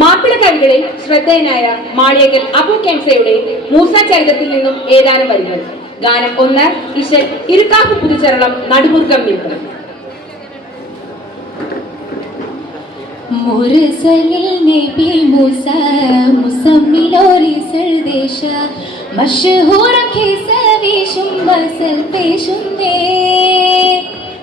മാപ്പിള കവികളിൽ ശ്രദ്ധേയനായ മാളിയകൽ അബു കെംസയുടെ മൂസ ചരിതത്തിൽ നിന്നും ഏതാനും വരികൾ. ഗാനം ഒന്ന് ഇഷൻ ഇരുക്കാക്കു പുതുച്ചരണം നടുമുറുക്കം നിൽപ്പ് മുരസലിൽ നബി മൂസ മുസമ്മിലോരി സൽദേശ മഷഹൂർ ഖിസവി ശുംബ സർപേശും ദേ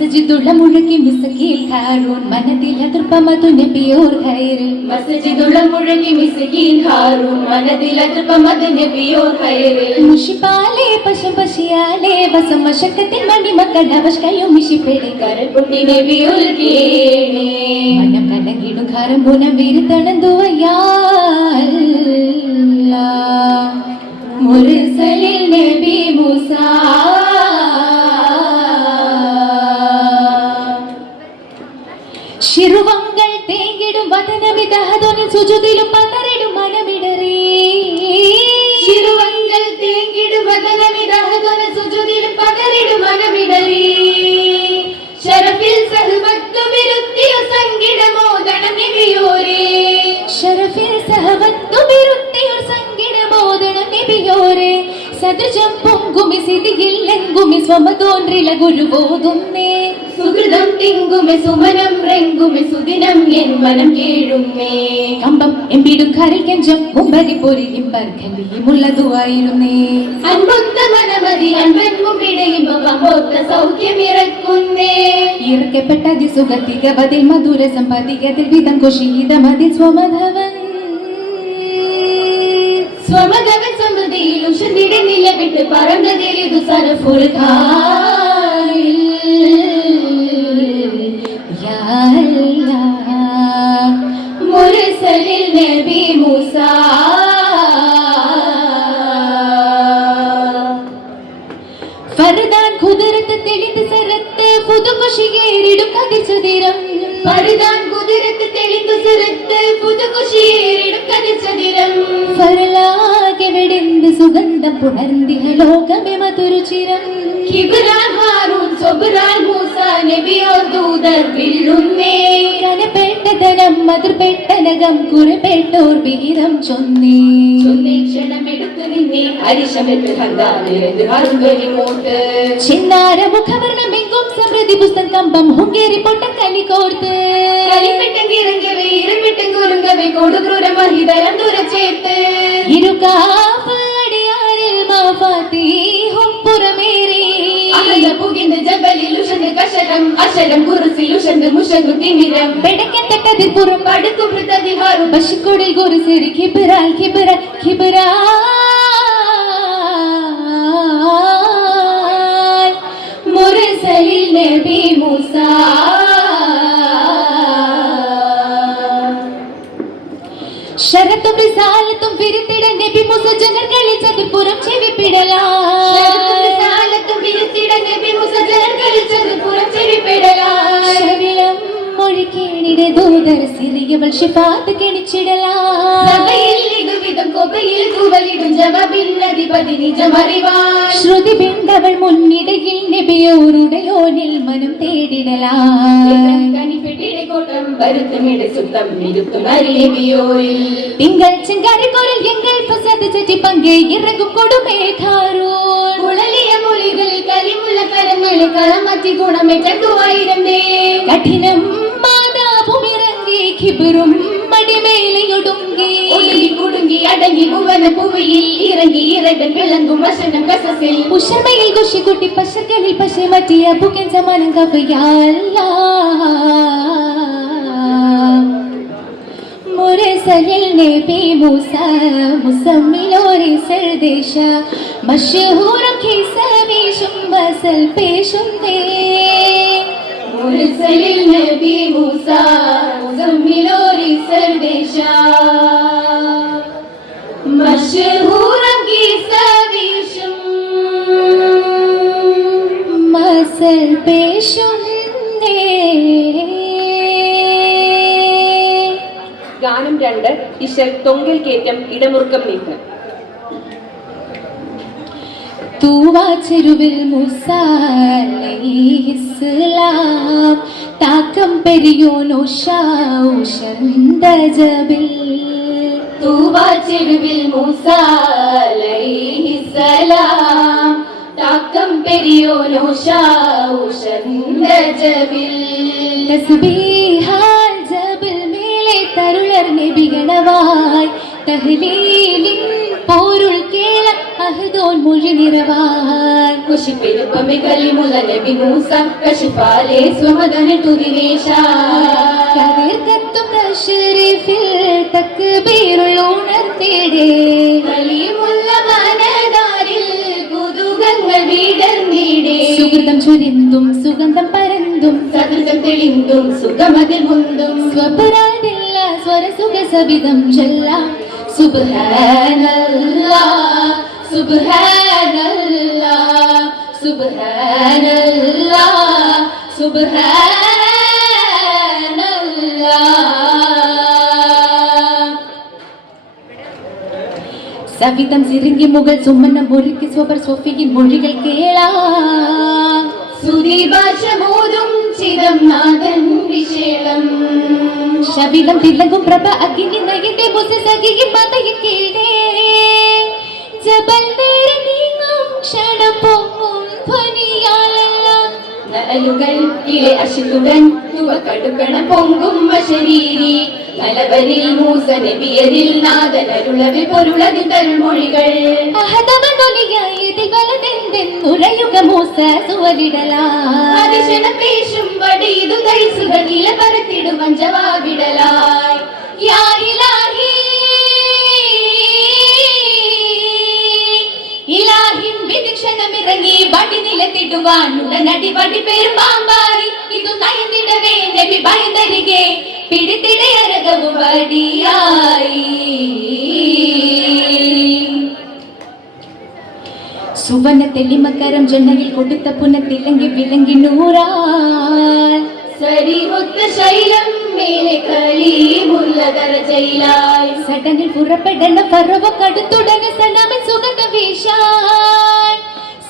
മസ്ജിദുള്ള മുഴക്കി മിസക്കീൽ ഹാറൂൺ മനത്തിൽ അതിർപ്പമതു നബിയോർ ഖൈറിൽ മസ്ജിദുള്ള മുഴക്കി മിസക്കീൽ ഹാറൂൺ മനത്തിൽ അതിർപ്പമതു നബിയോർ ഖൈറിൽ മുഷിപാലേ പശം പശിയാലെ വസം മശക്കത്തിൻ മണി മക്കടവഷ്കയും മിഷിപ്പെടി കരൽ പൊട്ടി നബിയോർ മനം കലങ്ങിടും ഖാരം പൂനം വീരുത്തണന്തുവയാൽ മുരസലിൽ നബി മൂസാ സുജുതിലും പതറിടും മനമിടറേ. ശിറുവങ്ങൾ തേങ്ങിടും വതനമിതഹതൊനി സുജുതിലും പതറിടും മനമിടറേ. ശരഫിൽ സഹബത്തു വിരുത്തിയ സങ്കിടമോദണം നബിയോരേ ശരഫിൽ സഹബത്തു വിരുത്തിയ സങ്കിടമോദണം നബിയോരേ സദൃശം പൊങ്കുമി സിതിയില്ലെങ്കുമി സ്വമ തോன்றிല ഗുരുബോധുന്നേ സുഹൃതം തിങ്കുമെ സുമനം റെങ്കുമെ സുദിനം എൻ മനം കേഴുമേ കമ്പം എമ്പിടും കരൽ കെഞ്ചം മുമ്പരി പൊരി ഇമ്പർക്കല്ലിയുമുള്ളതുവായിരുന്നേ അൻപൊത്ത മനമതി അൻപൻ മുമ്പിടയുമ്പോ സൗഖ്യം സൗഖ്യമിറക്കുന്നേ. ഇറക്കപ്പെട്ടതി സുഖത്തിക ബതിൽ മധുര സമ്പതികതിൽ വിധം കുശീതമതിൽ സ്വമധവൻ. സ്വമധവൻ സമൃദ്ധിയിൽ ഉഷന്തിടെ നിലവിട്ട് പറന്നതിൽ ഇത് സരഫുൽ ഖാലിൽ മുരസലിൽ നബി മൂസ. ഫർദാൻ കുതിരത്ത് തെളിന്ത് സരത്ത് പുതുകുഷിയേറിടും കതിച്ചതിരം ഫർദാൻ കുതിരത്ത് തെളിന്ത് സരത്ത് പുതുകുഷിയേറിടും കതിച്ചതിരം ഫരലാകെ വെടിന്ത് സുഗന്ധം പുണർന്നിഹ ലോകമെ മധുരുചിരം കിബിറാൻ ഹാറൂൻ സൊബിറാൻ മൂസ നബിയോർ ദൂതർ വില്ലുന്നേ കനപ്പെട്ടതനം മധുർപ്പെട്ടനകം കുറിപ്പെട്ടോർ വിഹിതം ചൊന്നേ. ക്ഷണമെടുത്തു നിന്നെ അരിശമെട്ട് ചിന്നാര മുഖവർണമെങ്കും സമൃദ്ധി പുസ്തകം ഹുങ്കേരി പൊട്ട കലി കോർത്ത്. കലിപ്പെട്ടെങ്കിറങ്ങവേ ഇരമിട്ടെങ്കുരുങ്ങവേ കൊടുക്രൂരമഹിതരം ദൂരച്ചേർത്ത്. ഇരുകാഫ് അടിയാരിൽ മാഫാത്തീഹും പുറമേറി ഉഷന്ന് കഷരം അശരം കുറുസിൽ ഉഷന്ന് മുഷങ്ങു തിമിരം പെടക്കത്തക്കതിൽ പുറം പടുക്കും വൃത്തതിൽ ഹാറും പശുക്കൊടിൽ കുറുസിരി ഖിബിറാൽ ഖിബിറ ഖിബിറാൽ മുർസലിൽ നബി മൂസ. ശരത്തും റിസാലത്തും വിരുത്തിട നബി മൂസ ജനങ്ങളിൽ ചതുർപ്പുറം ചെവിപ്പിടലാ. ദൂതർ സിറിയവൾ ഷിഫാത്ത് കെണിച്ചിടലാ ശ്രുതി പിണ്ടവൾ മുന്നിടയിൽ നബിയോരുടയോനിൽ മനം തേടിടലാ. തിങ്കൾ ചെങ്കാരക്കോരിൽ എങ്ങൾ ഫസദ് ചറ്റി പങ്കെ ഇറങ്ങും കൊടുമേഘാരൂൻ കുഴലിയ മൊഴികളിൽ കലിമുള്ള കരങ്ങളിൽ കളമറ്റി ഗുണമേറ്റുവായിരുന്നേ കഠിനം അടങ്ങി ഭുവന ഭുവിയിൽ ഇറങ്ങി ഇറകൻ വിളങ്ങും വശനം കസസിൽ ഉഷമയിൽ കുഷി കുട്ടി പശക്കളിൽ പശ മറ്റിയ പുക്കൻ സമാനം കവയാല്ല മുരസലിൽ നബി മൂസ മുസമ്മിലോരി സർദേശ മഷഹൂറും ഖിസവീഷും ബസൽ പേഷുന്നേ മുർസലിൽ നബി മൂസ ഇശൽ തൊങ്കിൽ കേറ്റം ഇടമുറുക്കം നീക്കം. തൂവാചെരുവിൽ മുസാലൈഹിസ്ലാം താക്കം പെരിയോനോ ഷൗഷന്തജബിൽ തൂവാചെരുവിൽ മൂസ അലൈഹിസ്സലാം താക്കം പെരിയോനോ ഷൗഷന്തജബിൽ തസ്ബീഹാൽ ജബിൽ മേലെ തരുളർ നബിഗണവായി. തഹ്ലീലിൻ പോരുൾ കേള അഹദോൻ മൊഴി നിറവായി. കുശിപ്പെരുപ്പമെ കലിമുല നബി മൂസ കശിഫാലെ സ്വമദനട്ടു ദിനേശ കതിർ കത്തും തശ്രീഫിൽ തക്ബീറുൾ ഉണർത്തിടേ. കലിമുല്ല മനതാരിൽ കുതുകങ്ങൾ വീടർന്നിടേ. സുഗന്ധം ചുരിന്തും സുഗന്ധം പരന്തും സദൃശം തെളിന്തും സുഖമതിൽ മുന്തും. സ്വപരാതില്ല സ്വരസുഖ സബിതം ചെല്ലാം. സുബ്ഹാനല്ലാ സുബ്ഹാനല്ലാ സുബ്ഹാനല്ലാ സുബ്ഹാനല്ലാ. സവിതം സിറുങ്ങി മുകൾ സുമനം മുറുക്കി സ്വപർ സോഫിക്ക് മൊഴികൾ കേളാ. ചിദം നാദൻ വിശേളം ശബിലം തിലകും പ്രഭ അഗ്നി നയന്റെ മുസ സഖിயின் മതയിൽ കേടേ ജബൽ നേരെ നീങ്ങും ക്ഷണം പൊങ്ങും ധ്വനിയാലല്ല. നലലുകൾ ഇലെ അശിതുടൻ തുവക്കടുക്കണ പൊങ്കും ശരീരി നലവരിൽ മൂസ നബിയരിൽ നാദനരുളവിൽ പൊരുളതിൽ തരുമൊഴികൾ അഹതവനൊലിയായതിൽ വലതെന്തെന്നുരയുക മൂസ സുവലിടലായി അതിശനം പേശും വടിയിതു തൈസുകൾ നില പരത്തിടും മഞ്ചവാവിടലായി യാ ഇലാഹി ഇലാഹിൻ വിധിക്ഷണമിറങ്ങി വടി നിലത്തിടുവാൻ ഉടനടി വടി പേരും പാമ്പാറി ഇതു നയന്നിടവേ നബി ഭയന്തരികെ പിടിത്തിടയരകവും വടിയായി. സുവന തെല്ലിമക്കരം ജന്നയിൽ കൊടുത്ത പുനത്തിലങ്കി വിലങ്കി നൂറാൽ സരിഹൊത്ത ശൈലം മേലെ കളീമുള്ള ദരജയിലായി സടനിൽ പുറപ്പെടണ പറവ കടുത്തുടനെ സലാമിൻ സുഗന്ധ വീശാൻ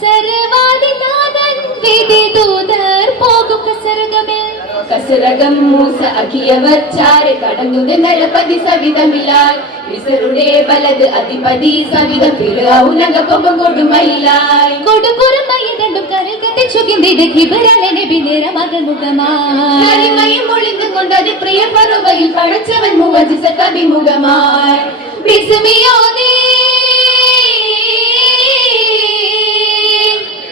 സർവാദിനാഥൻ കസരകം മൂസ അഖിയവർ ചാരെ കടന്നു നരപതി സവിതമിലാൽ വിസരുടെ വലത് അധിപതി സവിതം ഫിറൗനക കൊമ്പം കൊടുമയിലായി. കൊടുപുറമായി രണ്ടും കരൽ കത്തി ചുകിന്തിട് കിബിരലെ മകമുഖമായി നിറമകൻ മുഖമായി. കരിമയും ഒളിഞ്ഞും കൊണ്ടത് പ്രിയ പറുവയിൽ പടച്ചവൻ മുഖജിസ കവിമുഖമായി. വിസ്മിയോദേ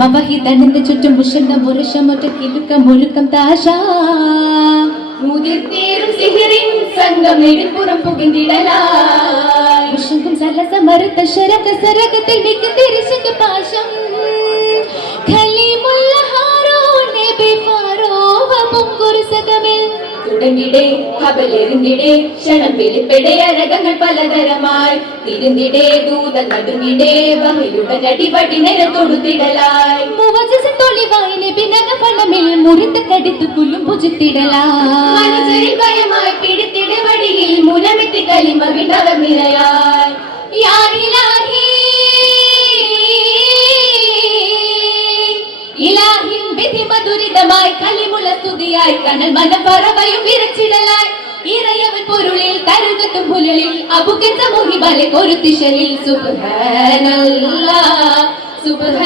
മവഹിതനന്റെ ചുറ്റും മുഷണ്ട മുരശമൊറ്റ കിലുക്കം ഒഴുക്കം താശ. മുതിർത്തേറും സിഹിറിൻ സംഘം നെടുപ്പുറം പുകിന്തിടലായി മുഷങ്കും സലസ മറുത്ത ശരക സരകത്തിൽ മിക്കും തിരിശക്ക് പാശം. തുടങ്ങിടേ കബലെറിഞ്ഞിടേ ക്ഷണം വെളിപ്പെടെ അരകങ്ങൾ പലതരമായി. തിരുന്നിടേ ദൂതൻ നടുങ്ങിടേ വഹയുടനടി വടി നിര തൊടുത്തിടലായി. മുവജസ് തൊളിവായി നബി നഗഫലമിൽ മുറിത്ത് കടിത്ത് പുല്ലും പുജിത്തിടലായി ഭയമായി പിടിത്തിട വടിയിൽ മുനമെത്തി കലിമ വിടവനിരയായി സ്തുതിയായി കനൽ മനപ്പറവയും വിരച്ചിടലായി. ഇറയവൻ പൊരുളിൽ തരുകത്തും പുലളിൽ അബുക്കെത്ത മുഹിബലെ കൊരുത്തിശലിൽ സുബ്ഹാനല്ലാ സുബ്ഹാനല്ലാ